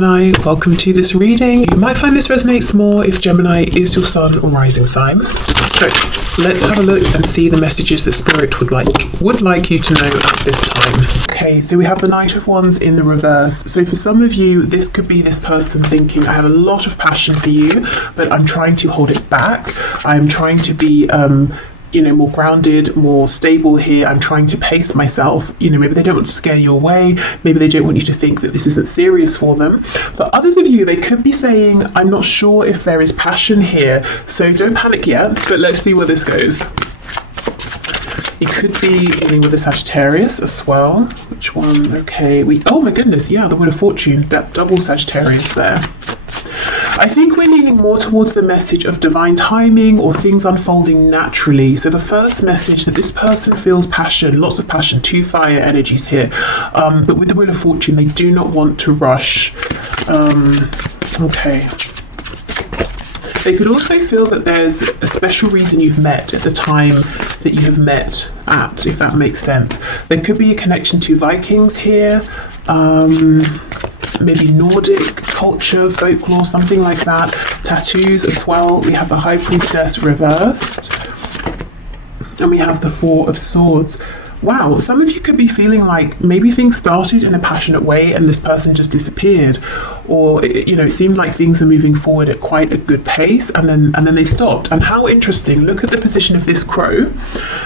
Gemini, welcome to this reading. You might find this resonates more if Gemini is your sun or rising sign. So let's have a look and see the messages that Spirit would like you to know at this time. Okay, so we have the Knight of Wands in the reverse. So for some of you, this could be this person thinking, I have a lot of passion for you, but I'm trying to hold it back. I'm trying to be more grounded, more stable here. I'm trying to pace myself. Maybe they don't want to scare you away. Maybe they don't want you to think that this isn't serious for them. For others of you, they could be saying, I'm not sure if there is passion here, so don't panic yet, but let's see where this goes. You could be dealing with a Sagittarius as well. Which one? Okay, oh my goodness, yeah, the Wheel of Fortune, that double Sagittarius there. I think we're leaning more towards the message of divine timing or things unfolding naturally. So the first message that this person feels passion, lots of passion, two fire energies here. But with the Wheel of Fortune, they do not want to rush. Okay. They could also feel that there's a special reason you've met at the time that you have met at, if that makes sense. There could be a connection to Vikings here. Maybe Nordic culture, folklore, something like that. Tattoos as well. We have the High Priestess reversed. And we have the Four of Swords. Wow, some of you could be feeling like maybe things started in a passionate way and this person just disappeared. Or, it seemed like things are moving forward at quite a good pace and then they stopped. And how interesting, look at the position of this crow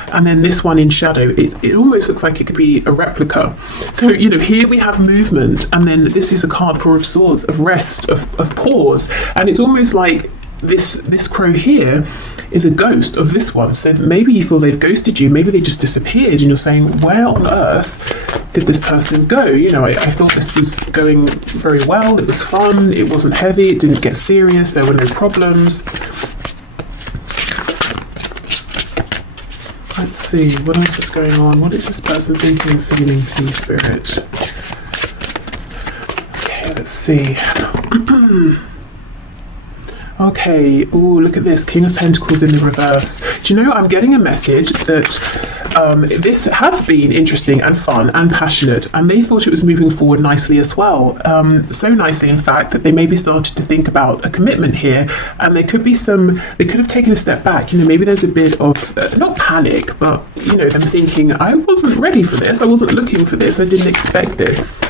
and then this one in shadow. It almost looks like it could be a replica. So, here we have movement and then this is a card, Four of Swords, of rest, of pause. And it's almost like this crow here is a ghost of this one. So maybe you feel they've ghosted you, maybe they just disappeared and you're saying, where on earth did this person go? I thought this was going very well, it was fun, it wasn't heavy, it didn't get serious, there were no problems. Let's see, what else is going on? What is this person thinking and feeling, please, Spirit? Okay, let's see. Okay, ooh, look at this, King of Pentacles in the reverse. Do you know, I'm getting a message that this has been interesting and fun and passionate, and they thought it was moving forward nicely as well. So nicely, in fact, that they maybe started to think about a commitment here, and they could have taken a step back. Maybe there's a bit of, not panic, but, them thinking, I wasn't ready for this, I wasn't looking for this, I didn't expect this.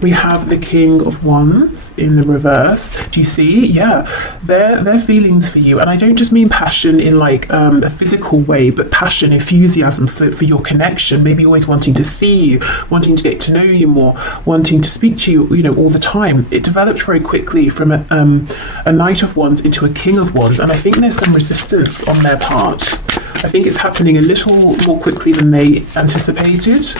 We have the King of Wands in the reverse. Do you see? Yeah, their feelings for you. And I don't just mean passion in like a physical way, but passion, enthusiasm for your connection. Maybe always wanting to see you, wanting to get to know you more, wanting to speak to you, all the time. It developed very quickly from a Knight of Wands into a King of Wands. And I think there's some resistance on their part. I think it's happening a little more quickly than they anticipated.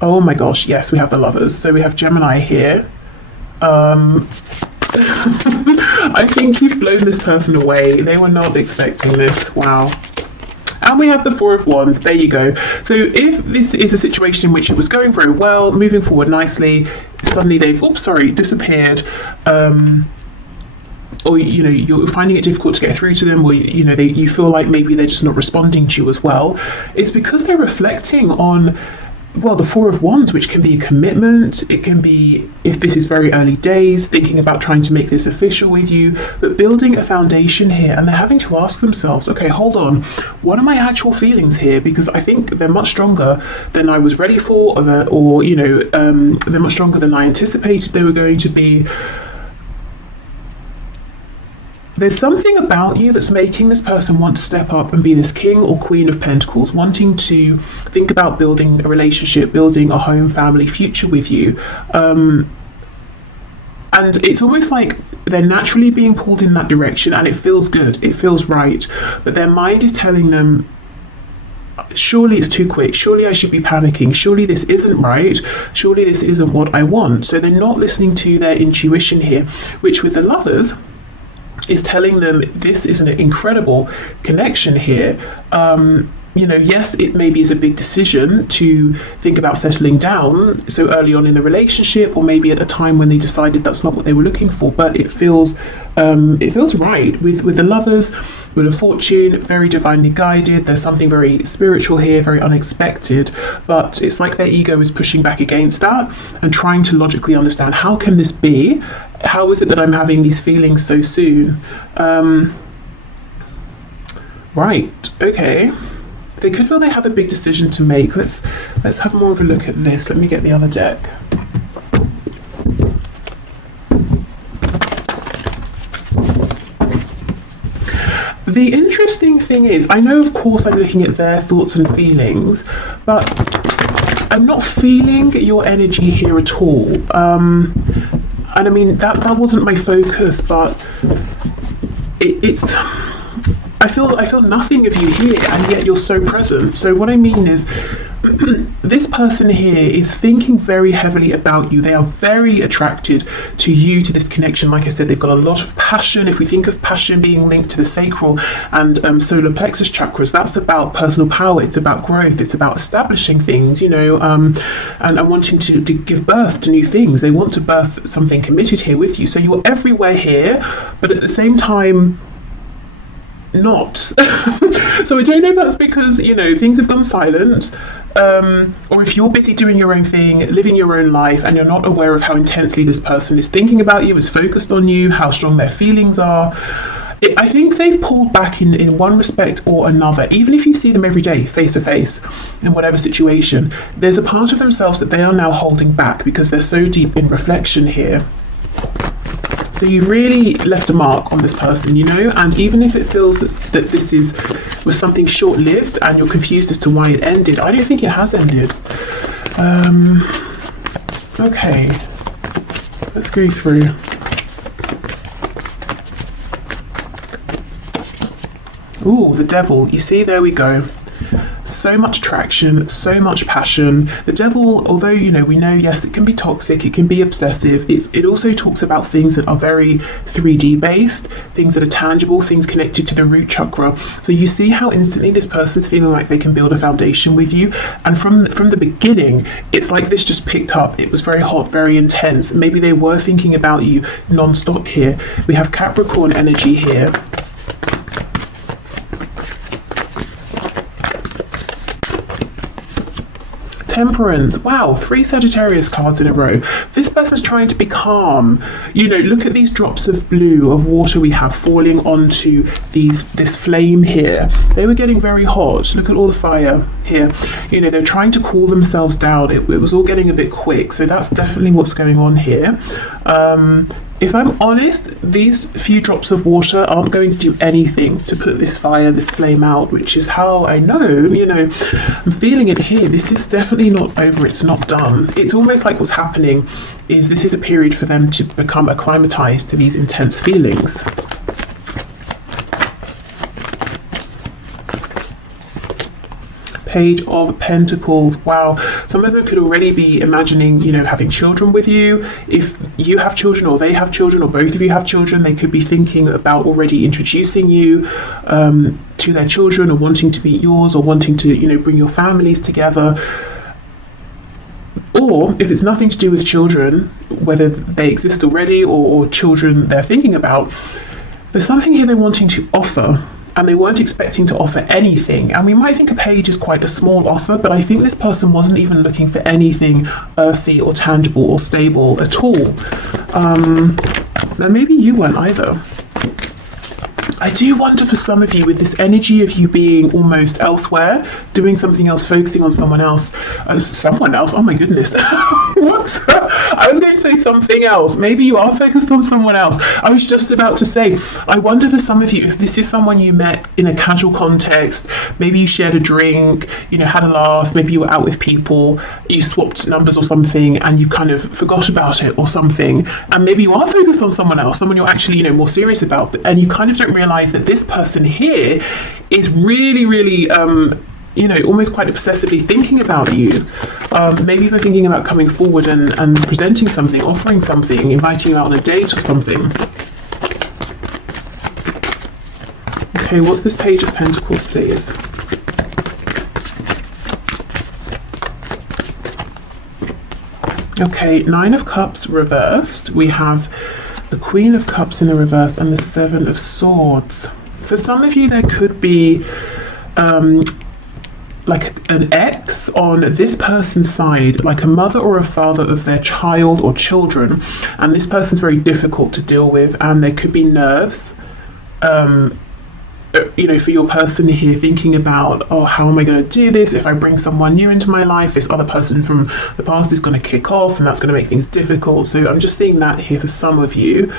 Oh my gosh, yes, we have the Lovers. So we have Gemini here. I think you've blown this person away. They were not expecting this. Wow. And we have the Four of Wands. There you go. So if this is a situation in which it was going very well, moving forward nicely, suddenly they've, disappeared. Or you're finding it difficult to get through to them, or you feel like maybe they're just not responding to you as well. It's because they're reflecting on, the Four of Wands, which can be a commitment. It can be, if this is very early days, thinking about trying to make this official with you, but building a foundation here. And they're having to ask themselves, okay, hold on, what are my actual feelings here? Because I think they're much stronger than I was ready for, they're much stronger than I anticipated they were going to be. There's something about you that's making this person want to step up and be this King or Queen of Pentacles, wanting to think about building a relationship, building a home, family, future with you. And it's almost like they're naturally being pulled in that direction, and it feels good, it feels right. But their mind is telling them, surely it's too quick, surely I should be panicking, surely this isn't right, surely this isn't what I want. So they're not listening to their intuition here, which with the Lovers is telling them this is an incredible connection here. Yes, it maybe is a big decision to think about settling down so early on in the relationship, or maybe at a time when they decided that's not what they were looking for, but it feels right with the Lovers. Wheel of Fortune, very divinely guided. There's something very spiritual here, very unexpected, but it's like their ego is pushing back against that and trying to logically understand, how can this be? How is it that I'm having these feelings so soon? Right, okay. They could feel they have a big decision to make. Let's have more of a look at this. Let me get the other deck. The interesting thing is, I know of course I'm looking at their thoughts and feelings, but I'm not feeling your energy here at all. And I mean, that wasn't my focus, but it's... I feel nothing of you here, and yet you're so present. So what I mean is, this person here is thinking very heavily about you. They are very attracted to you, to this connection. Like I said, they've got a lot of passion. If we think of passion being linked to the sacral and solar plexus chakras, that's about personal power. It's about growth. It's about establishing things, you know, and wanting to give birth to new things. They want to birth something committed here with you. So you're everywhere here, but at the same time, not. So I don't know if that's because, you know, things have gone silent, or if you're busy doing your own thing, living your own life, and you're not aware of how intensely this person is thinking about you, is focused on you, how strong their feelings are. I think they've pulled back in one respect or another. Even if you see them every day, face to face, in whatever situation, there's a part of themselves that they are now holding back because they're so deep in reflection here. So you've really left a mark on this person, you know, and even if it feels that this was something short-lived and you're confused as to why it ended, I don't think it has ended. Okay, let's go through. Ooh, the Devil. You see, there we go. So much attraction, so much passion. The Devil, although, you know, we know, yes, it can be toxic, it can be obsessive, it also talks about things that are very 3D based, things that are tangible, things connected to the root chakra. So you see how instantly this person's feeling like they can build a foundation with you, and from the beginning, it's like this just picked up. It was very hot, very intense. Maybe they were thinking about you non-stop here. We have Capricorn energy here. Temperance. Wow, 3 Sagittarius cards in a row. This person's trying to be calm. You know, look at these drops of blue, of water we have falling onto this flame here. They were getting very hot. Look at all the fire here. You know, they're trying to cool themselves down. It was all getting a bit quick. So that's definitely what's going on here. If I'm honest, these few drops of water aren't going to do anything to put this fire, this flame out, which is how I know, you know, I'm feeling it here. This is definitely not over, it's not done. It's almost like what's happening is this is a period for them to become acclimatized to these intense feelings. Page of Pentacles. Wow, some of them could already be imagining, you know, having children with you. If you have children or they have children or both of you have children, they could be thinking about already introducing you to their children, or wanting to meet yours, or wanting to, you know, bring your families together. Or if it's nothing to do with children, whether they exist already or children they're thinking about, there's something here they're wanting to offer, and they weren't expecting to offer anything. And we might think a page is quite a small offer, but I think this person wasn't even looking for anything earthy or tangible or stable at all. Now maybe you weren't either. I do wonder for some of you, with this energy of you being almost elsewhere, doing something else, focusing on someone else. Someone else? Oh my goodness. What? I was going to say something else. Maybe you are focused on someone else. I was just about to say, I wonder for some of you, if this is someone you met in a casual context, maybe you shared a drink, you know, had a laugh, maybe you were out with people, you swapped numbers or something, and you kind of forgot about it or something, and maybe you are focused on someone else, someone you're actually, you know, more serious about, and you kind of don't realize that this person here is really, really, you know, almost quite obsessively thinking about you. Maybe they're thinking about coming forward and presenting something, offering something, inviting you out on a date or something. Okay, what's this Page of Pentacles, please? Okay, 9 of Cups reversed. We have the Queen of Cups in the reverse and the 7 of Swords. For some of you, there could be like an ex on this person's side, like a mother or a father of their child or children, and this person's very difficult to deal with, and there could be nerves, you know, for your person here, thinking about, oh, how am I going to do this? If I bring someone new into my life, this other person from the past is going to kick off, and that's going to make things difficult. So I'm just seeing that here for some of you.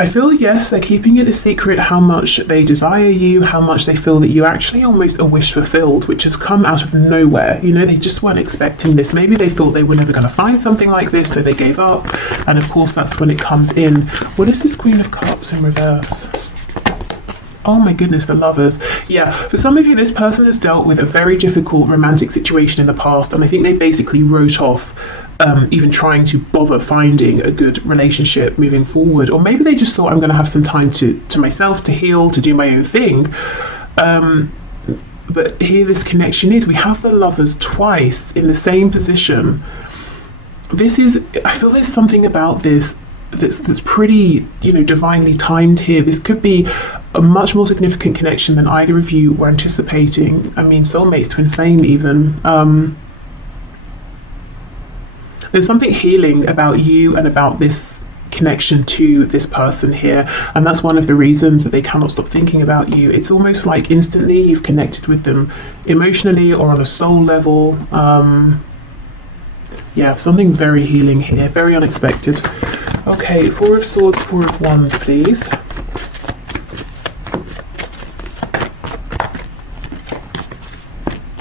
I feel, yes, they're keeping it a secret how much they desire you, how much they feel that you actually almost a wish fulfilled, which has come out of nowhere. You know, they just weren't expecting this. Maybe they thought they were never going to find something like this, so they gave up. And of course, that's when it comes in. What is this Queen of Cups in reverse? Oh my goodness, the Lovers. Yeah, for some of you, this person has dealt with a very difficult romantic situation in the past, and I think they basically wrote off even trying to bother finding a good relationship moving forward. Or maybe they just thought, I'm going to have some time to myself, to heal, to do my own thing. But here this connection is, we have the Lovers twice in the same position. This is, I feel there's something about this that's pretty, you know, divinely timed here. This could be a much more significant connection than either of you were anticipating. I mean, soulmates, twin flame even. There's something healing about you and about this connection to this person here, and that's one of the reasons that they cannot stop thinking about you. It's almost like instantly you've connected with them emotionally or on a soul level. Yeah, something very healing here, very unexpected. Okay, Four of Swords, Four of Wands, please.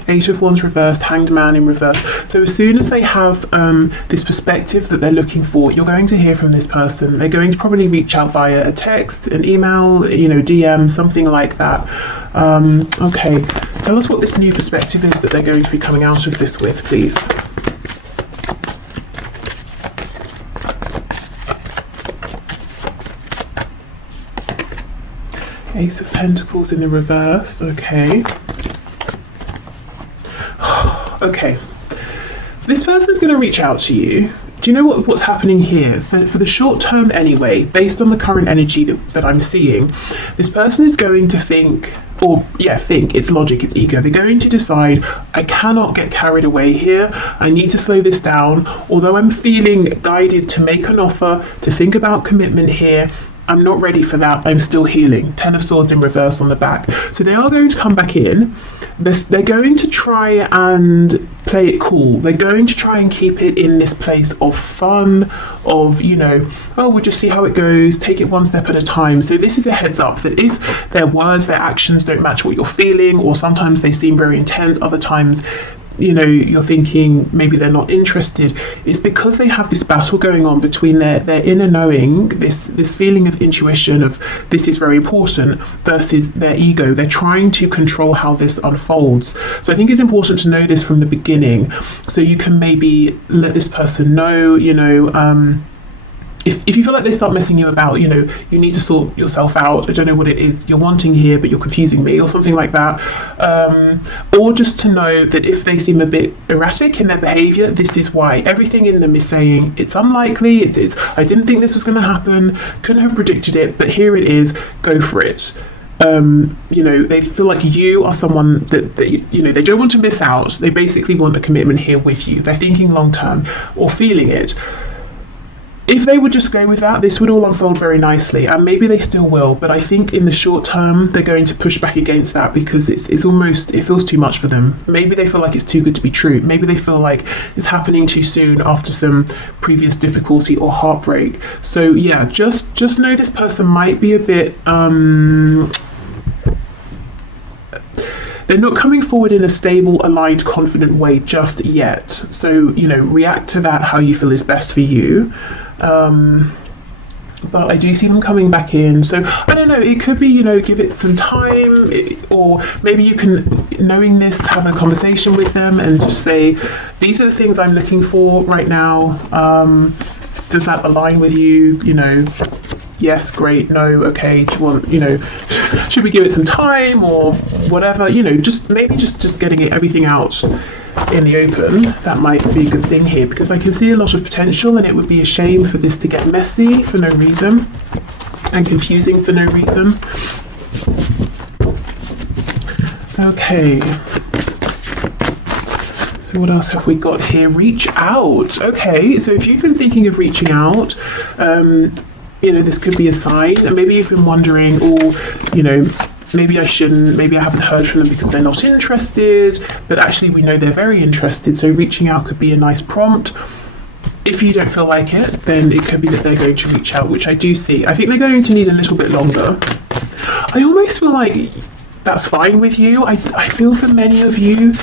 Eight of Wands reversed, Hanged Man in reverse. So as soon as they have this perspective that they're looking for, you're going to hear from this person. They're going to probably reach out via a text, an email, you know, DM, something like that. Okay, tell us what this new perspective is that they're going to be coming out of this with, please. Ace of Pentacles in the reverse, okay. Okay, this person's going to reach out to you. Do you know what's happening here? For the short term anyway, based on the current energy that I'm seeing, this person is going to think, it's logic, it's ego. They're going to decide, I cannot get carried away here. I need to slow this down. Although I'm feeling guided to make an offer, to think about commitment here, I'm not ready for that. I'm still healing. 10 of Swords in reverse on the back. So they are going to come back in. They're going to try and play it cool. They're going to try and keep it in this place of fun, of, you know, oh, we'll just see how it goes, take it one step at a time. So this is a heads up that if their words, their actions don't match what you're feeling, or sometimes they seem very intense, other times, you know, you're thinking maybe they're not interested, it's because they have this battle going on between their inner knowing, this feeling of intuition of this is very important, versus their ego. They're trying to control how this unfolds. So I think it's important to know this from the beginning, so you can maybe let this person know, you know, if you feel like they start messing you about, you know, you need to sort yourself out. I don't know what it is you're wanting here, but you're confusing me, or something like that. Or just to know that if they seem a bit erratic in their behaviour, this is why. Everything in them is saying, it's unlikely, I didn't think this was going to happen, couldn't have predicted it, but here it is, go for it. You know, they feel like you are someone that you know, they don't want to miss out. They basically want a commitment here with you. They're thinking long term, or feeling it. If they would just go with that, this would all unfold very nicely, and maybe they still will, but I think in the short term they're going to push back against that, because it's almost, it feels too much for them. Maybe they feel like it's too good to be true. Maybe they feel like it's happening too soon after some previous difficulty or heartbreak. So yeah, just know this person might be a bit they're not coming forward in a stable, aligned, confident way just yet. So, you know, react to that how you feel is best for you. But I do see them coming back in. So, I don't know, it could be, you know, give it some time, or maybe you can, knowing this, have a conversation with them and just say, these are the things I'm looking for right now. Does that align with you? You know, yes, great, no, okay, do you want, you know, should we give it some time or whatever, you know, just maybe just getting everything out in the open, that might be a good thing here, because I can see a lot of potential, and it would be a shame for this to get messy for no reason and confusing for no reason. Okay. So what else have we got here? Reach out. Okay, so if you've been thinking of reaching out, this could be a sign. And maybe you've been wondering, maybe I shouldn't, maybe I haven't heard from them because they're not interested, but actually we know they're very interested, so reaching out could be a nice prompt. If you don't feel like it, then it could be that they're going to reach out, which I do see. I think they're going to need a little bit longer. I almost feel like that's fine with you. I feel for many of you,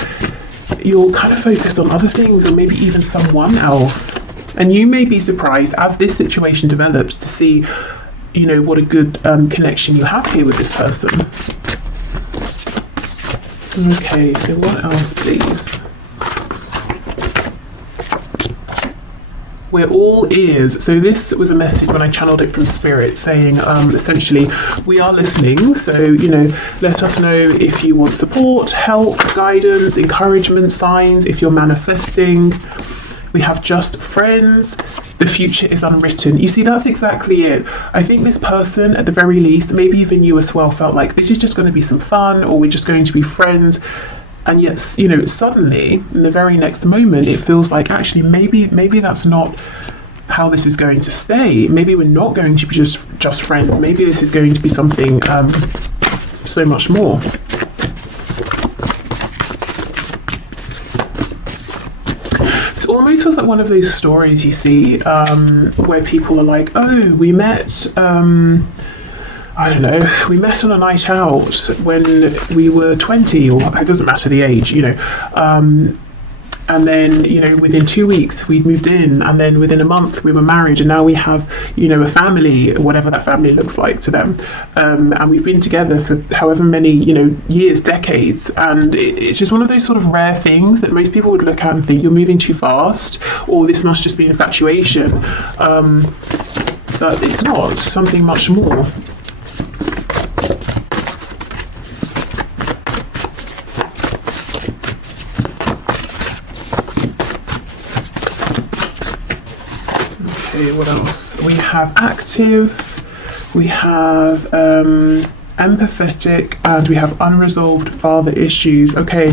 you're kind of focused on other things, or maybe even someone else. And you may be surprised as this situation develops to see, what a good connection you have here with this person. Okay, so what else, please? We're all ears. So this was a message when I channeled it from Spirit, saying essentially, we are listening. So, let us know if you want support, help, guidance, encouragement, signs, if you're manifesting. We have just friends. The future is unwritten. You see, that's exactly it. I think this person, at the very least, maybe even you as well, felt like this is just going to be some fun, or we're just going to be friends. And yet, suddenly, in the very next moment, it feels like actually maybe that's not how this is going to stay. Maybe we're not going to be just friends. Maybe this is going to be something so much more. It almost feels like one of those stories you see where people are like, oh, we met, I don't know, we met on a night out when we were 20, or it doesn't matter the age, and then, within 2 weeks we'd moved in, and then within a month we were married, and now we have, a family, whatever that family looks like to them, and we've been together for however many, years, decades, and it's just one of those sort of rare things that most people would look at and think, you're moving too fast, or this must just be infatuation, but it's not, something much more. What else? We have active, we have empathetic, and we have unresolved father issues. Okay,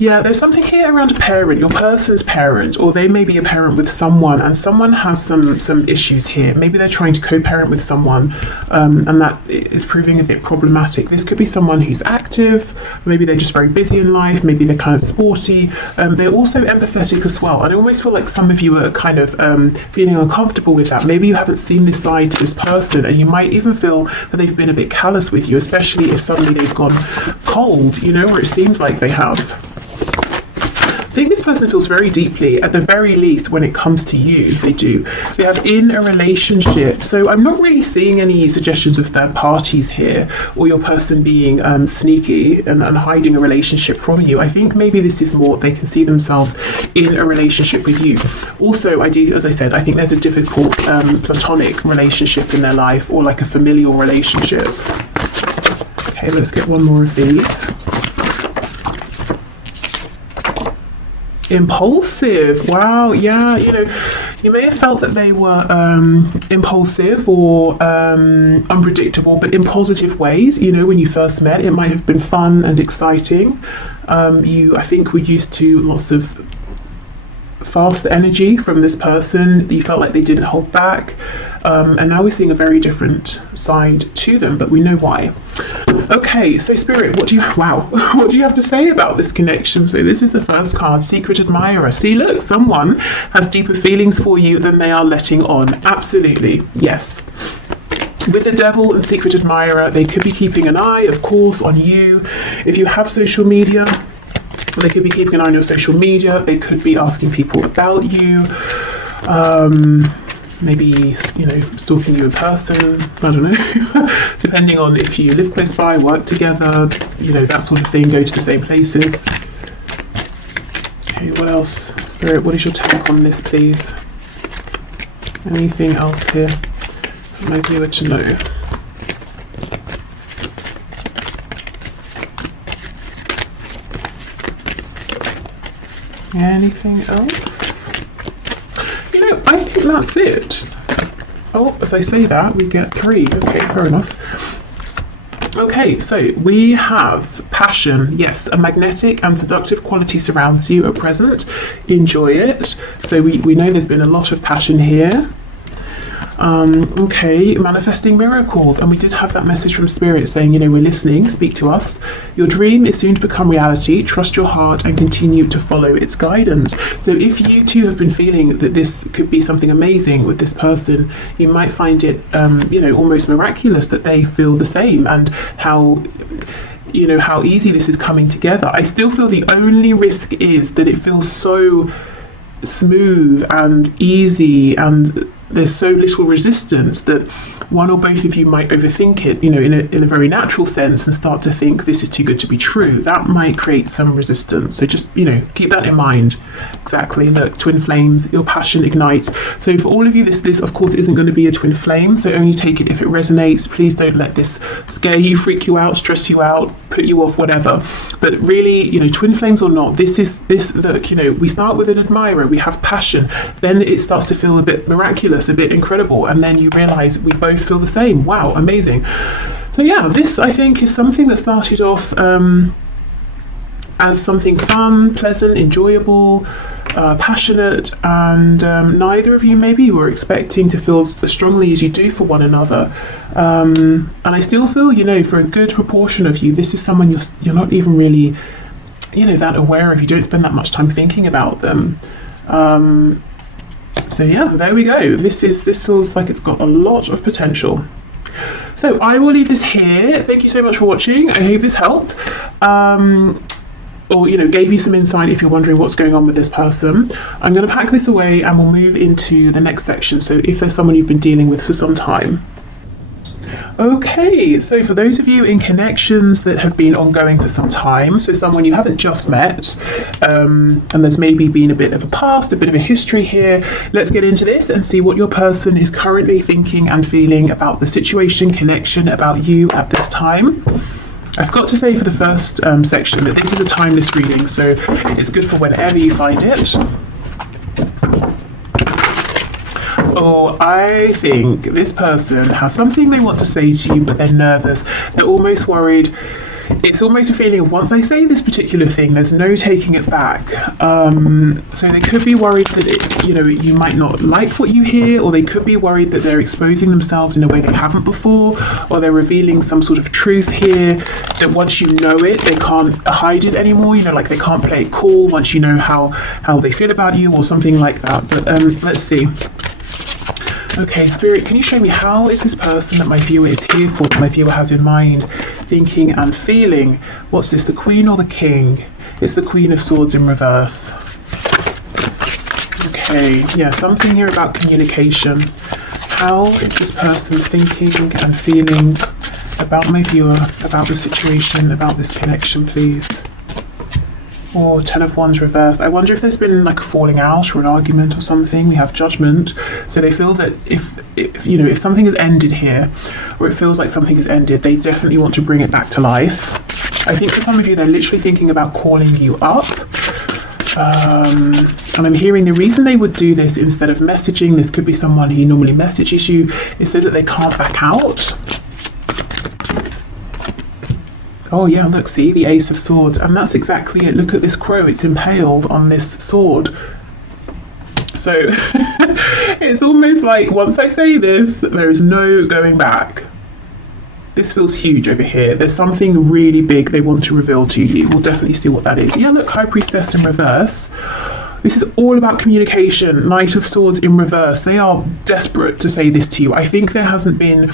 yeah, there's something here around a parent, your person's parent, or they may be a parent with someone, and someone has some issues here. Maybe they're trying to co-parent with someone, and that is proving a bit problematic. This could be someone who's active, maybe they're just very busy in life, maybe they're kind of sporty, they're also empathetic as well. And I almost feel like some of you are kind of feeling uncomfortable with that. Maybe you haven't seen this side to this person, and you might even feel that they've been a bit callous with you, especially if suddenly they've gone cold, or it seems like they have. I think this person feels very deeply, at the very least, when it comes to you, they do. They have in a relationship. So I'm not really seeing any suggestions of third parties here, or your person being sneaky and hiding a relationship from you. I think maybe this is more they can see themselves in a relationship with you. Also, as I said, I think there's a difficult platonic relationship in their life, or like a familial relationship. Okay, let's get one more of these. Impulsive. Wow, yeah, you may have felt that they were impulsive or unpredictable, but in positive ways. When you first met, it might have been fun and exciting. I think we're used to lots of fast energy from this person. You felt like they didn't hold back, and now we're seeing a very different side to them, but we know why. Okay, so Spirit, what do you have to say about this connection? So this is the first card, Secret Admirer. See, look, someone has deeper feelings for you than they are letting on. Absolutely, yes. With the Devil and Secret Admirer, they could be keeping an eye, of course, on you. If you have social media, they could be keeping an eye on your social media. They could be asking people about you. Maybe, stalking you in person. I don't know. Depending on if you live close by, work together, that sort of thing, go to the same places. Okay, what else? Spirit, what is your take on this, please? Anything else here that might be able to know? Anything else? You know, I think that's it. Oh, as I say that, we get 3. Okay, fair enough. Okay, so we have passion. Yes, a magnetic and seductive quality surrounds you at present. Enjoy it. So we know there's been a lot of passion here. Okay, manifesting miracles, and we did have that message from Spirit saying, you know, we're listening, speak to us. Your dream is soon to become reality. Trust your heart and continue to follow its guidance. So if you too have been feeling that this could be something amazing with this person, you might find it, you know, almost miraculous that they feel the same, and how, you know, how easy this is coming together. I still feel the only risk is that it feels so smooth and easy, and there's so little resistance that one or both of you might overthink it, you know, in a very natural sense, and start to think this is too good to be true. That might create some resistance. So just, you know, keep that in mind. Exactly. Look, twin flames, your passion ignites. So for all of you, this of course isn't going to be a twin flame, so only take it if it resonates. Please don't let this scare you, freak you out, stress you out, put you off, whatever. But really, you know, twin flames or not, this, look, you know, we start with an admirer, we have passion, then it starts to feel a bit miraculous, a bit incredible, and then you realize we both feel the same. Wow, amazing. So yeah, this I think is something that started off as something fun, pleasant, enjoyable, passionate, and neither of you maybe were expecting to feel as strongly as you do for one another. And I still feel, you know, for a good proportion of you, this is someone you're not even really, you know, that aware of. You don't spend that much time thinking about them. So yeah, there we go. This feels like it's got a lot of potential. So I will leave this here. Thank you so much for watching. I hope this helped. Or, you know, gave you some insight if you're wondering what's going on with this person. I'm going to pack this away and we'll move into the next section. So if there's someone you've been dealing with for some time. Okay, so for those of you in connections that have been ongoing for some time, so someone you haven't just met, and there's maybe been a bit of a past, a bit of a history here, let's get into this and see what your person is currently thinking and feeling about the situation, connection, about you at this time. I've got to say for the first section that this is a timeless reading, so it's good for whenever you find it. Oh, I think this person has something they want to say to you, but they're nervous. They're almost worried. It's almost a feeling of, once I say this particular thing, there's no taking it back. So they could be worried that, you know, you might not like what you hear, or they could be worried that they're exposing themselves in a way they haven't before, or they're revealing some sort of truth here that once you know it, they can't hide it anymore. You know, like they can't play it cool once you know how they feel about you, or something like that. But let's see. Okay, Spirit, can you show me how is this person that my viewer is here for, that my viewer has in mind, thinking and feeling? What's this, the Queen or the King? It's the Queen of Swords in reverse. Okay, yeah, something here about communication. How is this person thinking and feeling about my viewer, about the situation, about this connection, please? Or 10 of Wands reversed. I wonder if there's been like a falling out or an argument or something. We have Judgment. So they feel that if you know, if something has ended here, or it feels like something has ended, they definitely want to bring it back to life. I think for some of you, they're literally thinking about calling you up. And I'm hearing the reason they would do this instead of messaging, this could be someone who normally messages you, is so that they can't back out. Oh yeah, look, see, the Ace of Swords, and that's exactly it. Look at this crow, it's impaled on this sword. So it's almost like once I say this, there is no going back. This feels huge over here. There's something really big they want to reveal to you. We'll definitely see what that is. Yeah, look, High Priestess in reverse. This is all about communication. Knight of Swords in reverse. They are desperate to say this to you. I think there hasn't been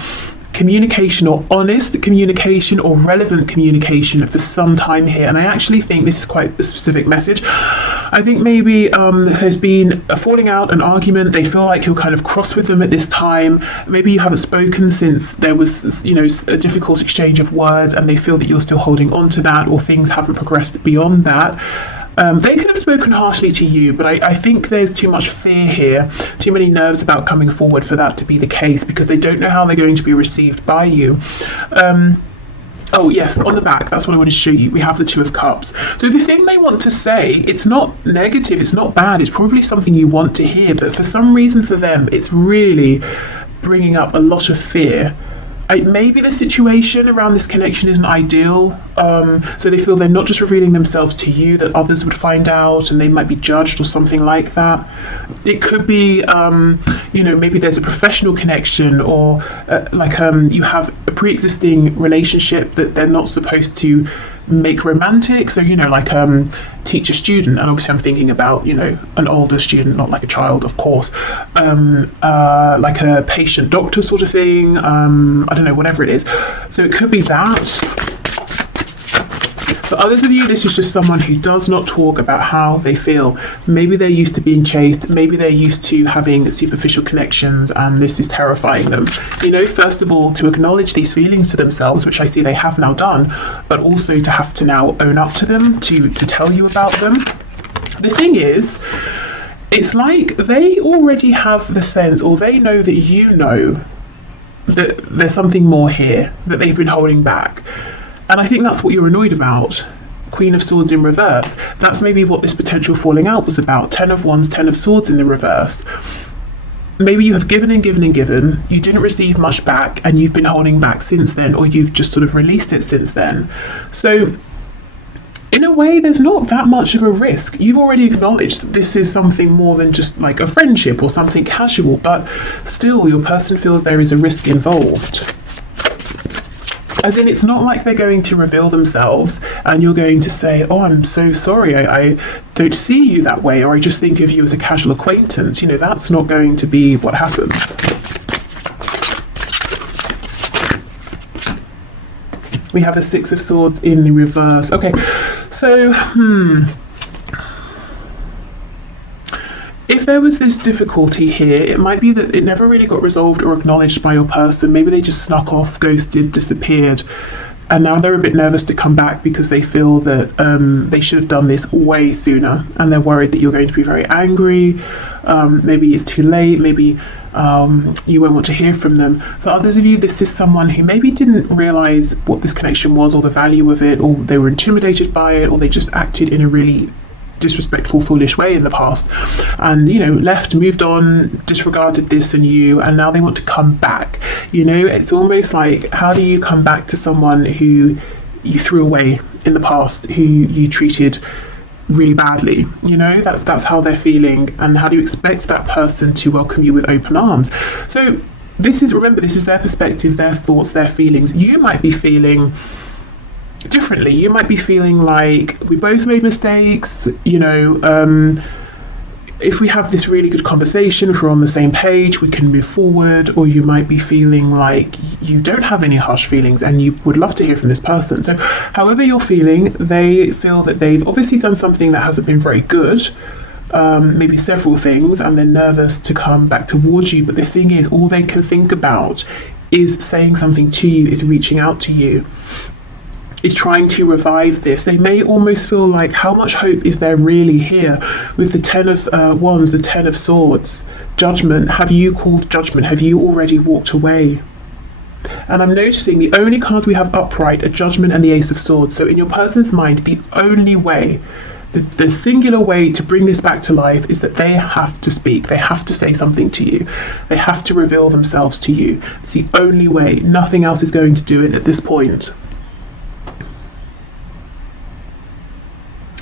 communication, or honest communication, or relevant communication for some time here, and I actually think this is quite a specific message. I think maybe there's been a falling out, an argument. They feel like you're kind of cross with them at this time. Maybe you haven't spoken since there was, you know, a difficult exchange of words, and they feel that you're still holding on to that, or things haven't progressed beyond that. They could have spoken harshly to you, but I think there's too much fear here, too many nerves about coming forward for that to be the case, because they don't know how they're going to be received by you. Oh yes, on the back, that's what I wanted to show you. We have the Two of Cups. So the thing they want to say, it's not negative, it's not bad, it's probably something you want to hear, but for some reason for them, it's really bringing up a lot of fear. Maybe the situation around this connection isn't ideal, so they feel they're not just revealing themselves to you, that others would find out and they might be judged or something like that. It could be, maybe there's a professional connection, or you have a pre-existing relationship that they're not supposed to make romantic. So teacher student, and obviously I'm thinking about an older student, not like a child, of course, like a patient doctor sort of thing, I don't know, whatever it is. So it could be that. For others of you, this is just someone who does not talk about how they feel. Maybe they're used to being chased, maybe they're used to having superficial connections, and this is terrifying them. First of all, to acknowledge these feelings to themselves, which I see they have now done, but also to have to now own up to them, to tell you about them. The thing is, it's like they already have the sense, or they know that you know that there's something more here that they've been holding back. And I think that's what you're annoyed about. Queen of Swords in reverse. That's maybe what this potential falling out was about. 10 of Wands, 10 of Swords in the reverse. Maybe you have given and given and given. You didn't receive much back, and you've been holding back since then, or you've just sort of released it since then. So in a way, there's not that much of a risk. You've already acknowledged that this is something more than just like a friendship or something casual, but still your person feels there is a risk involved. As in, it's not like they're going to reveal themselves and you're going to say, oh, I'm so sorry, I don't see you that way, or I just think of you as a casual acquaintance. That's not going to be what happens. We have a Six of Swords in the reverse. Okay, so, if there was this difficulty here, it might be that it never really got resolved or acknowledged by your person. Maybe they just snuck off, ghosted, disappeared, and now they're a bit nervous to come back because they feel that they should have done this way sooner, and they're worried that you're going to be very angry. Maybe it's too late, maybe you won't want to hear from them. For others of you, this is someone who maybe didn't realise what this connection was or the value of it, or they were intimidated by it, or they just acted in a really disrespectful, foolish way in the past, and left, moved on, disregarded this and you, and now they want to come back. It's almost like, how do you come back to someone who you threw away in the past, who you treated really badly? That's how they're feeling, and how do you expect that person to welcome you with open arms? So remember, this is their perspective, their thoughts, their feelings. You might be feeling differently. You might be feeling like, we both made mistakes, if we have this really good conversation, if we're on the same page, we can move forward. Or you might be feeling like you don't have any harsh feelings and you would love to hear from this person. So however you're feeling, they feel that they've obviously done something that hasn't been very good, maybe several things, and they're nervous to come back towards you. But the thing is, all they can think about is saying something to you, is reaching out to you, is trying to revive this. They may almost feel like, how much hope is there really here? With the 10 of Wands, the 10 of Swords, Judgment. Have you called judgment? Have you already walked away? And I'm noticing the only cards we have upright are Judgment and the Ace of Swords. So in your person's mind, the only way, the singular way to bring this back to life is that they have to speak. They have to say something to you. They have to reveal themselves to you. It's the only way. Nothing else is going to do it at this point.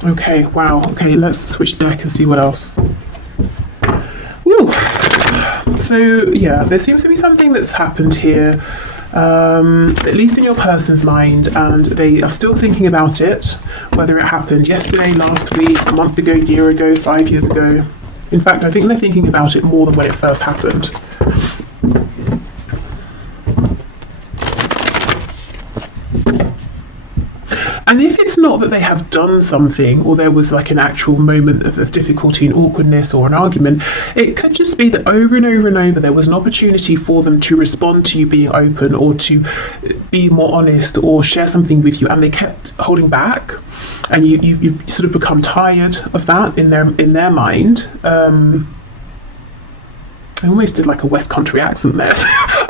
Okay, wow. Okay, let's switch deck and see what else. Woo. So, yeah, there seems to be something that's happened here, at least in your person's mind, and they are still thinking about it, whether it happened yesterday, last week, a month ago, year ago, 5 years ago. In fact, I think they're thinking about it more than when it first happened. And if it's not that they have done something, or there was like an actual moment of difficulty and awkwardness or an argument, it could just be that over and over and over there was an opportunity for them to respond to you being open, or to be more honest, or share something with you, and they kept holding back, and you've sort of become tired of that in their mind. I almost did like a West Country accent there.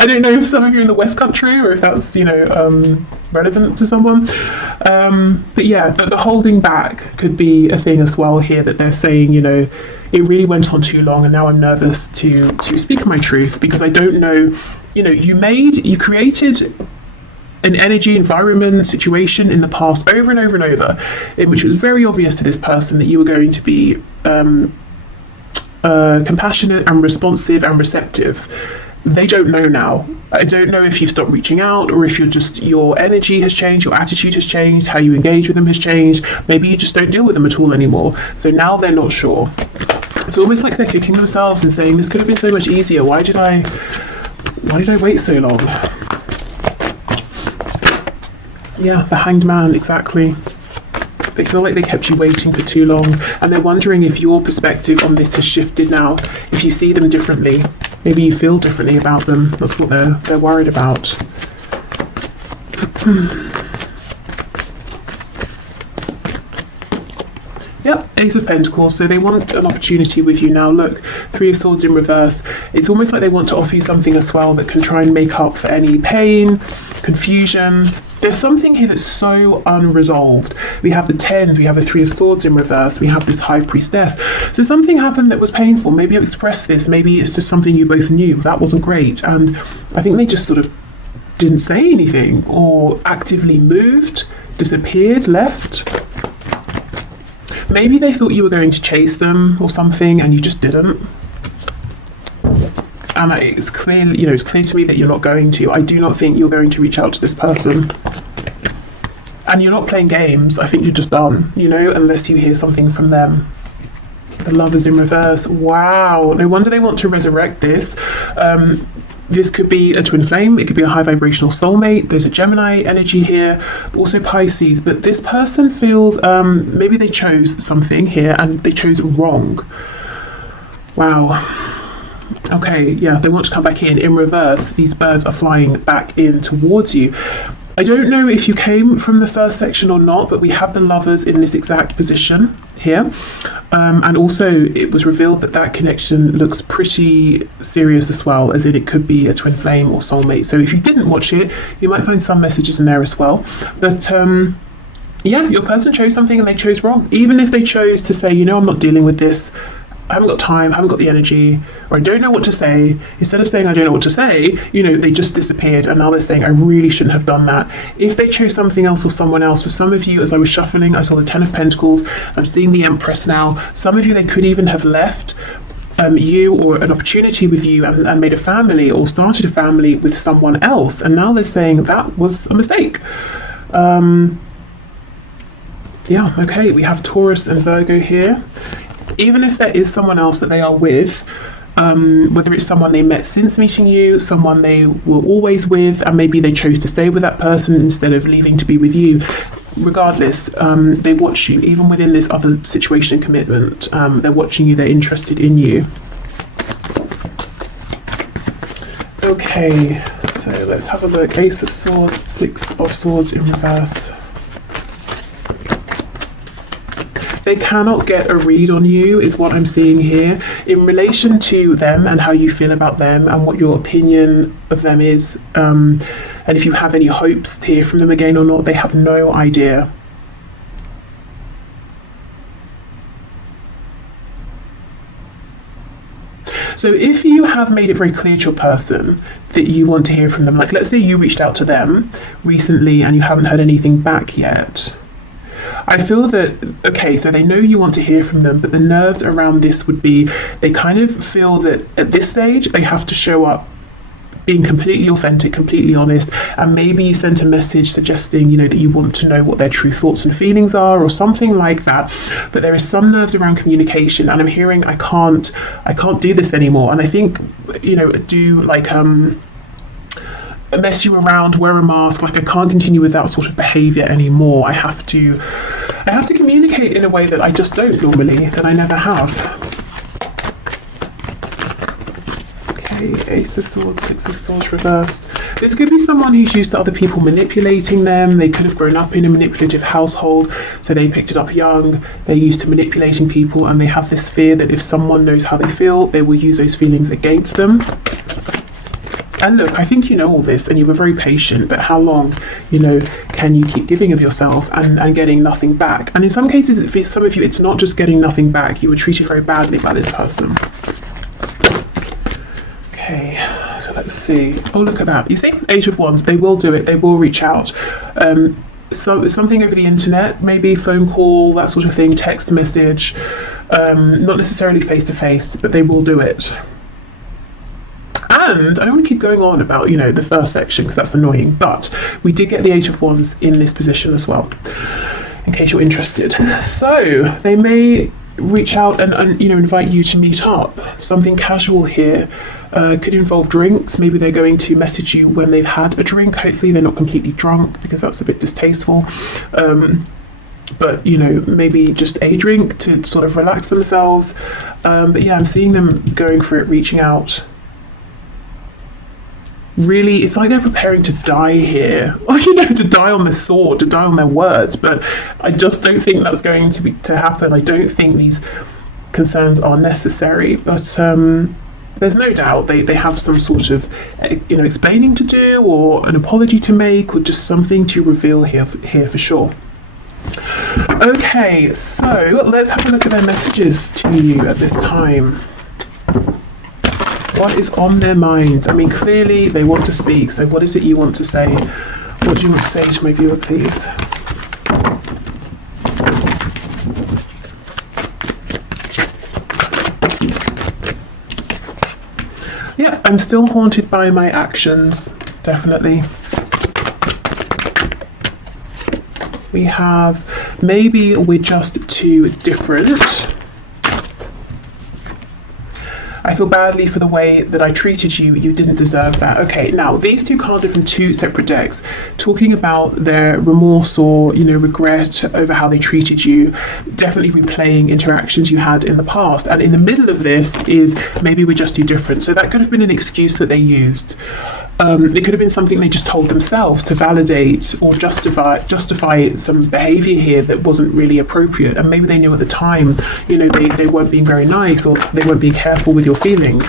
I don't know if some of you are in the West Country or if that's, relevant to someone. But yeah, the holding back could be a thing as well here, that they're saying, it really went on too long and now I'm nervous to speak my truth, because I don't know, you created an energy, environment, situation in the past over and over and over, in which it was very obvious to this person that you were going to be compassionate and responsive and receptive. They don't know now. I don't know if you've stopped reaching out, or if your energy has changed, your attitude has changed, how you engage with them has changed. Maybe you just don't deal with them at all anymore. So now they're not sure. It's almost like they're kicking themselves and saying, this could have been so much easier. Why did I wait so long? Yeah, the Hanged Man, exactly. They feel like they kept you waiting for too long, and they're wondering if your perspective on this has shifted now, if you see them differently. Maybe you feel differently about them. That's what they're worried about. Yep, Ace of Pentacles. So they want an opportunity with you now. Look, Three of Swords in reverse. It's almost like they want to offer you something as well that can try and make up for any pain, confusion. There's something here that's so unresolved. We have the Tens, we have the Three of Swords in reverse, we have this High Priestess. So something happened that was painful. Maybe you expressed this, maybe it's just something you both knew. That wasn't great. And I think they just sort of didn't say anything, or actively moved, disappeared, left. Maybe they thought you were going to chase them or something and you just didn't. And it's clear, it's clear to me that you're not going to. I do not think you're going to reach out to this person. And you're not playing games. I think you're just done, unless you hear something from them. The Lovers in reverse. Wow. No wonder they want to resurrect this. This could be a twin flame. It could be a high vibrational soulmate. There's a Gemini energy here, also Pisces. But this person feels maybe they chose something here and they chose wrong. Wow. Okay, yeah, they want to come back in reverse. These birds are flying back in towards you. I don't know if you came from the first section or not, but we have the Lovers in this exact position here. And also it was revealed that connection looks pretty serious as well, as in it could be a twin flame or soulmate. So if you didn't watch it, you might find some messages in there as well. But yeah, your person chose something and they chose wrong. Even if they chose to say, I'm not dealing with this, I haven't got time, I haven't got the energy, or I don't know what to say. Instead of saying I don't know what to say, they just disappeared, and now they're saying I really shouldn't have done that. If they chose something else or someone else, for some of you, as I was shuffling, I saw the Ten of Pentacles, I'm seeing the Empress now. Some of you, they could even have left you or an opportunity with you and made a family or started a family with someone else, and now they're saying that was a mistake. Yeah, okay, we have Taurus and Virgo here. Even if there is someone else that they are with, whether it's someone they met since meeting you, someone they were always with, and maybe they chose to stay with that person instead of leaving to be with you, regardless, they watch you, even within this other situation and commitment. They're watching you, they're interested in you. Okay, so let's have a look. Ace of Swords, Six of Swords in reverse. They cannot get a read on you, is what I'm seeing here, in relation to them and how you feel about them and what your opinion of them is. And if you have any hopes to hear from them again or not, they have no idea. So if you have made it very clear to your person that you want to hear from them, like let's say you reached out to them recently and you haven't heard anything back yet, I feel that, okay, so they know you want to hear from them, but the nerves around this would be, they kind of feel that at this stage they have to show up being completely authentic, completely honest, and maybe you sent a message suggesting, that you want to know what their true thoughts and feelings are or something like that. But there is some nerves around communication, and I'm hearing I can't do this anymore. And I think, do like mess you around, wear a mask, like I can't continue with that sort of behavior anymore. I have to communicate in a way that I just don't normally, that I never have. Okay, Ace of Swords, Six of Swords reversed. This could be someone who's used to other people manipulating them. They could have grown up in a manipulative household, so they picked it up young. They're used to manipulating people, and they have this fear that if someone knows how they feel, they will use those feelings against them. And look, I think you know all this and you were very patient, but how long, can you keep giving of yourself and getting nothing back? And in some cases, for some of you, it's not just getting nothing back. You were treated very badly by this person. Okay, so let's see. Oh, look at that. You see? 8 of Wands. They will do it. They will reach out. So something over the internet, maybe phone call, that sort of thing, text message, not necessarily face to face, but they will do it. And I don't want to keep going on about, the first section because that's annoying, but we did get the 8 of Wands in this position as well, in case you're interested. So they may reach out and invite you to meet up. Something casual here. Could involve drinks. Maybe they're going to message you when they've had a drink. Hopefully they're not completely drunk, because that's a bit distasteful. But maybe just a drink to sort of relax themselves. But yeah, I'm seeing them going for it, reaching out. Really, it's like they're preparing to die here, or to die on the sword, to die on their words. But I just don't think that's going to happen. I don't think these concerns are necessary. But there's no doubt they have some sort of explaining to do, or an apology to make, or just something to reveal here for sure. Okay, so let's have a look at their messages to you at this time. What is on their mind? I mean, clearly they want to speak, so what is it you want to say? What do you want to say to my viewer, please? Yeah, I'm still haunted by my actions, definitely. We have, maybe we're just too different. I feel badly for the way that I treated you. You didn't deserve that. Okay, now these two cards are from two separate decks, talking about their remorse or, regret over how they treated you, definitely replaying interactions you had in the past. And in the middle of this is maybe we're just too different. So that could have been an excuse that they used. It could have been something they just told themselves to validate or justify some behaviour here that wasn't really appropriate, and maybe they knew at the time, they weren't being very nice, or they weren't being careful with your feelings.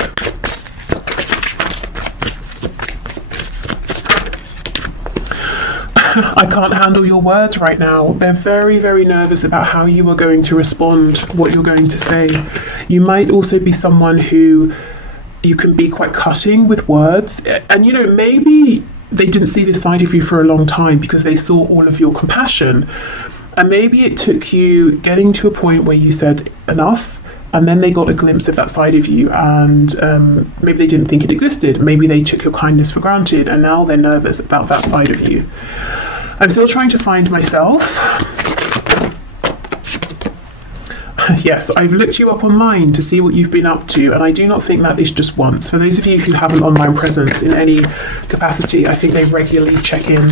I can't handle your words right now. They're very, very nervous about how you are going to respond, what you're going to say. You might also be someone who you can be quite cutting with words, and maybe they didn't see this side of you for a long time because they saw all of your compassion, and maybe it took you getting to a point where you said enough, and then they got a glimpse of that side of you, and maybe they didn't think it existed. Maybe they took your kindness for granted, and now they're nervous about that side of you. I'm still trying to find myself. Yes, I've looked you up online to see what you've been up to, and I do not think that is just once. For those of you who have an online presence in any capacity, I think they regularly check in.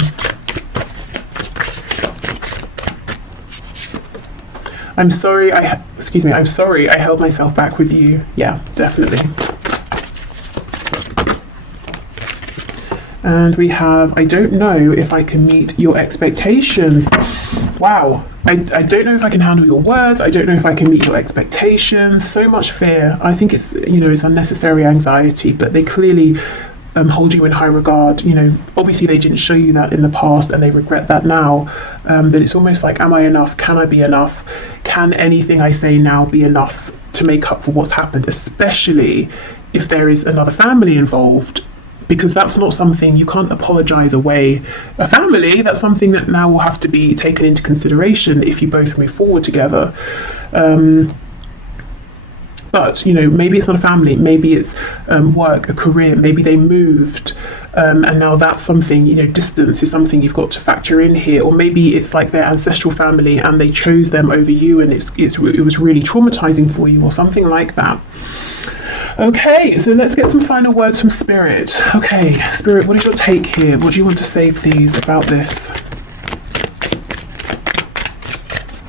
I'm sorry I held myself back with you. Yeah, definitely. And we have, I don't know if I can meet your expectations. Wow, I don't know if I can handle your words. I don't know if I can meet your expectations. So much fear. I think it's, it's unnecessary anxiety, but they clearly hold you in high regard. Obviously they didn't show you that in the past, and they regret that now. That it's almost like, am I enough? Can I be enough? Can anything I say now be enough to make up for what's happened, especially if there is another family involved? Because that's not something, you can't apologise away a family. That's something that now will have to be taken into consideration if you both move forward together. But, maybe it's not a family, maybe it's work, a career, maybe they moved, and now that's something, distance is something you've got to factor in here. Or maybe it's like their ancestral family and they chose them over you, and it was really traumatizing for you, or something like that. Okay, so let's get some final words from Spirit. Okay, Spirit, what is your take here? What do you want to say, please, about this?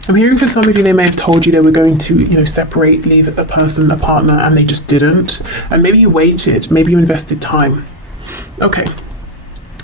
I'm hearing for some of you, they may have told you they were going to, separate, leave a person, a partner, and they just didn't. And maybe you waited, maybe you invested time. Okay.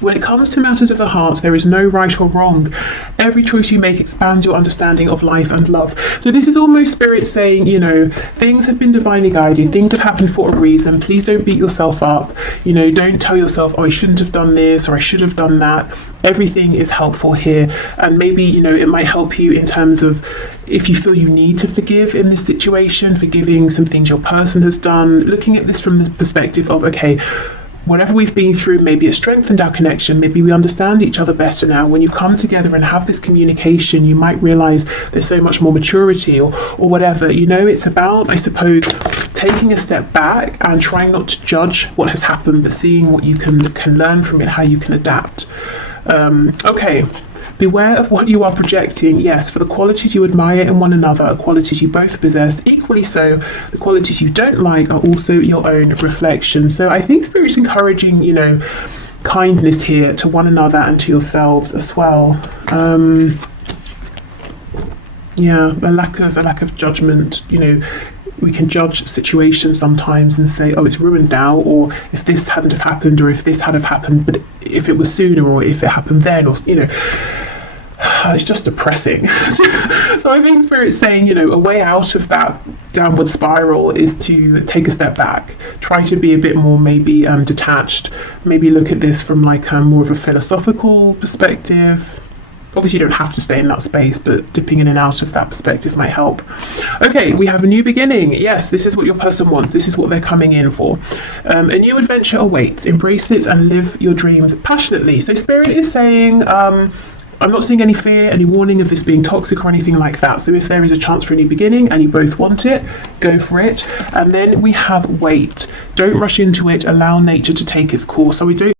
When it comes to matters of the heart, there is no right or wrong. Every choice you make expands your understanding of life and love. So this is almost Spirit saying, you know, things have been divinely guided, things have happened for a reason. Please don't beat yourself up. You know, don't tell yourself, oh, I shouldn't have done this or I should have done that. Everything is helpful here. And maybe, you know, it might help you in terms of if you feel you need to forgive in this situation, forgiving some things your person has done, looking at this from the perspective of, okay, whatever we've been through, maybe it strengthened our connection, maybe we understand each other better now. When you come together and have this communication, you might realise there's so much more maturity or whatever. You know, it's about, I suppose, taking a step back and trying not to judge what has happened, but seeing what you can learn from it, how you can adapt. Okay. Beware of what you are projecting. Yes, for the qualities you admire in one another are qualities you both possess. Equally so, the qualities you don't like are also your own reflection. So I think Spirit's encouraging, you know, kindness here to one another and to yourselves as well. Yeah, a lack of judgment. You know, we can judge situations sometimes and say, oh, it's ruined now, or if this hadn't have happened, or if this had have happened, but if it was sooner, or if it happened then, or, you know, it's just depressing. So I think Spirit's saying, you know, a way out of that downward spiral is to take a step back, try to be a bit more maybe detached, maybe look at this from like more of a philosophical perspective. Obviously you don't have to stay in that space, but dipping in and out of that perspective might help. Okay, we have a new beginning. Yes, this is what your person wants. This is what they're coming in for. A new adventure awaits. Embrace it and live your dreams passionately. So Spirit is saying, I'm not seeing any fear, any warning of this being toxic or anything like that. So if there is a chance for a new beginning and you both want it, go for it. And then we have wait. Don't rush into it. Allow nature to take its course. So we don't